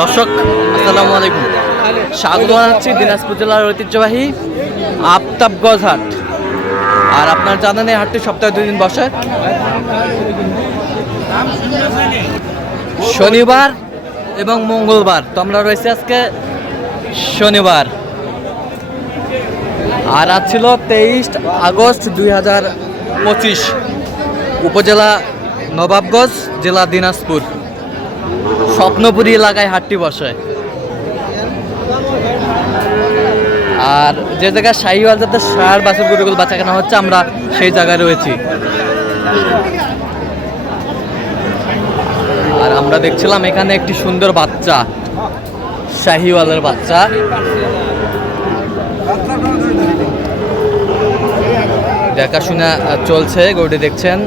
দর্শক, আসসালামু আলাইকুম। স্বাগত জানাচ্ছি দিনাজপুর জেলার ঐতিহ্যবাহী আফতাবগঞ্জ হাট। আর আপনার জানেন এই হাটটি সপ্তাহে দুই দিন বসে। শনিবার এবং মঙ্গলবার, তো আমরা রয়েছি আজকে শনিবার। আর আজ ছিল তেইশ আগস্ট দুই হাজার পঁচিশ, উপজেলা নবাবগঞ্জ, জেলা দিনাজপুর। স্বপ্নপুরী এলাকায় হাটটি বসে। আর যে জায়গায় শাহিওয়াল যাতে সার বাসের গরুগুলো বাচ্চা কেনা হচ্ছে, আমরা সেই জায়গায় রয়েছি। আর আমরা দেখছিলাম এখানে একটি সুন্দর বাচ্চা, শাহিওয়ালের বাচ্চা। দেখাশোনা চলছে, গরুটি দেখছেন।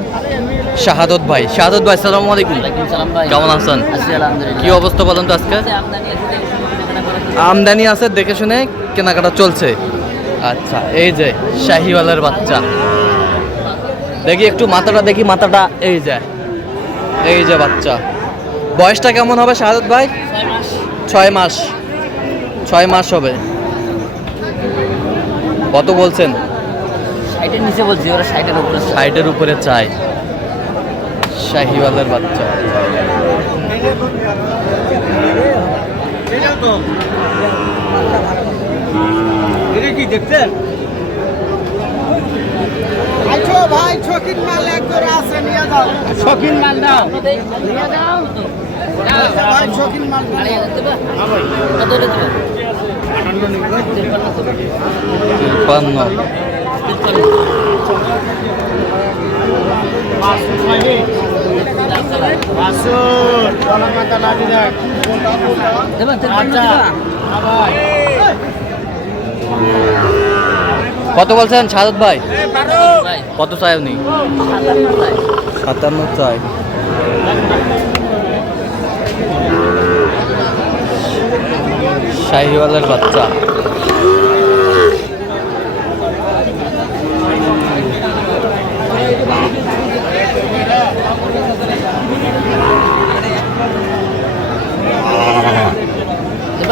শাহাদত ভাই। শাহাদত ভাই সালাম আলাইকুম কেমন আছেন? কি অবস্থা বলেন তো আজকে? আমদানি আছে দেখে শুনে কেনাকাটা করে আমদানি আছে দেখে শুনে কেনাকাটা চলছে। আচ্ছা এই যে শাহিওয়ালের বাচ্চা। দেখি একটু মাথাটা দেখি মাথাটা এই যে এই যে বাচ্চা। বয়সটা কেমন হবে শাহাদত ভাই? ছয় মাস। ছয় মাস। হবে। কত বলছেন? ষাটের নিচে বলছি ওরা ষাটের উপরে। সাইডের উপরে চাই শাহিওয়ালের বাচ্চা আইছো ভাই ছকিন মাল এক জোড়া আছে নিয়ে যাও ছকিন মাল দাও নিয়ে যাও ভাই ছকিন মাল দাও। আড়াই হাজার দেবা? কত হলে দেবা? তিপ্পান্ন তিপ্পান্ন কত বলছেন শাহাদত ভাই? কত চাই উনি। সাতান্ন চাই। শাহিওয়ালের বাচ্চা।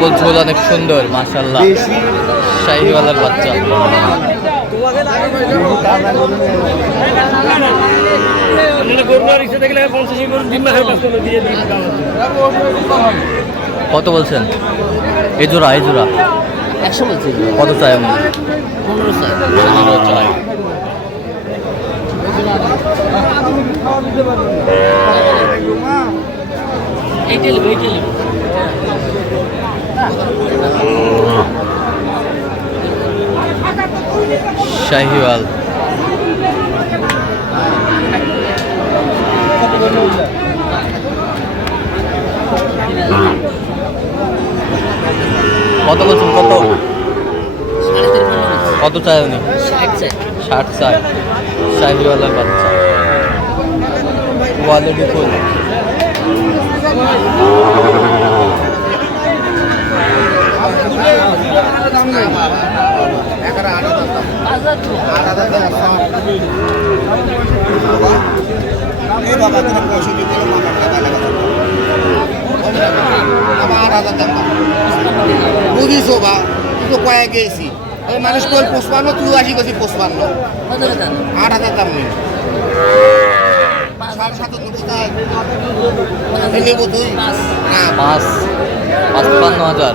কম্বল ঝোল অনেক সুন্দর মাশাল্লাহ শাহিওয়ালার বাচ্চা। কত বলছেন? এই জোড়া এই জোড়া একশো বলছি। কত চাই আমি পনেরো স্যার পনেরো চাই। এইটা নেব এইটা নেব শাহিওয়াল। কত বলছেন? কত? কত চাই উনি? ষাট চাই শাহিওয়ালের বাচ্চা। কোয়ালিটি ফুল বাজার তো এই বাবা তুমি পয়সা দিতে হলো মাথা টাকা লাগা আবার আট হাজার দাম বুঝিস বা তুই তো কয়ে গেছি ওই মানুষ তোর পোষপান্ন তুই আসি গেছি দাম আট হাজার দাম নেই সাড়ে সাতান্ন কোথায় নেব তুই না পাঁচ পাঁচপান্ন হাজার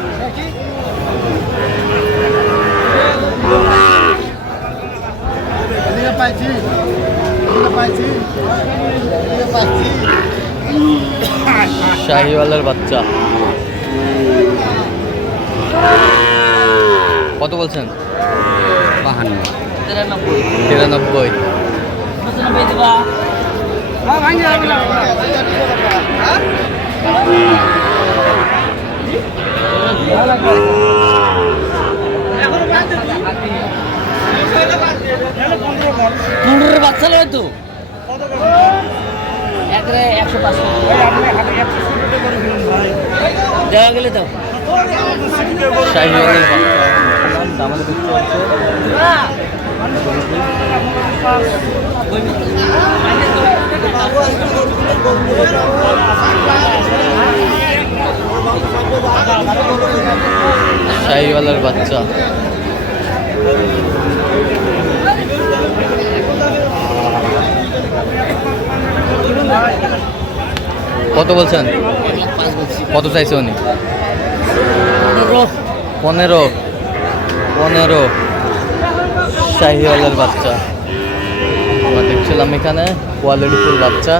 পাইছি শাহিওয়ালের বাচ্চা। কত বলছেন? বাহান্ন। তিরানব্বই। তিরানব্বই। দিবা পনেরোর বাচ্চা লয় তো। একশো গেলে শাহিওয়ালের বাচ্চা। কত বলছেন? কত চাইছে উনি? পনেরো। পনেরো। শাহিওয়ালের বাচ্চা। আমরা দেখছিলাম এখানে কোয়ালিটিফুল বাচ্চা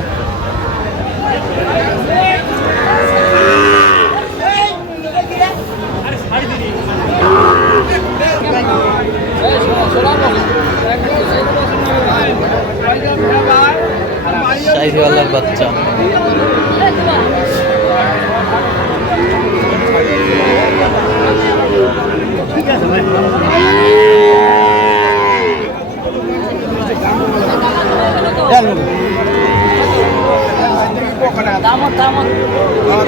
শাহিওয়ালের বাচ্চা দামত দামত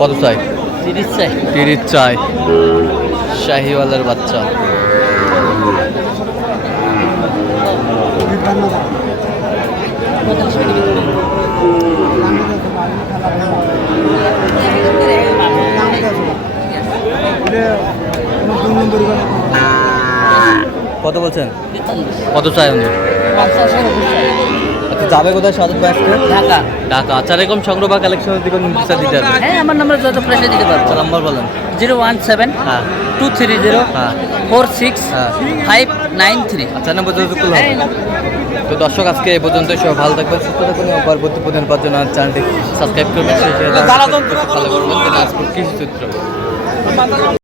কত চাই? তিরিশ চাই। তিরিশ চাই। শাহিওয়ালের বাচ্চা। কত বলছেন? কত চাই উনি? যাবে কোথায় সাদত ব্যাসকে ঢাকা। ঢাকা। আচ্ছা এরকম সংগ্রহ বা কালেকশনের দিকে নির্দেশা দিতে হবে? হ্যাঁ আমার নাম্বার যত প্রেসে দিতে পারব আচ্ছা নাম্বার বলেন। জিরো ওয়ান সেভেন হ্যাঁ। টু থ্রি জিরো হ্যাঁ। ফোর সিক্স হ্যাঁ। Five nine three. আচ্ছা নাম্বার যতটুকু হবে তো দর্শক আজকে এই পর্যন্ত সব ভালো থাকবেন সুস্থ এবং পরবর্তী প্রতিদিন পাওয়ার জন্য চ্যানেলটি সাবস্ক্রাইব করবেন ভালো করবেন। কৃষি চিত্র।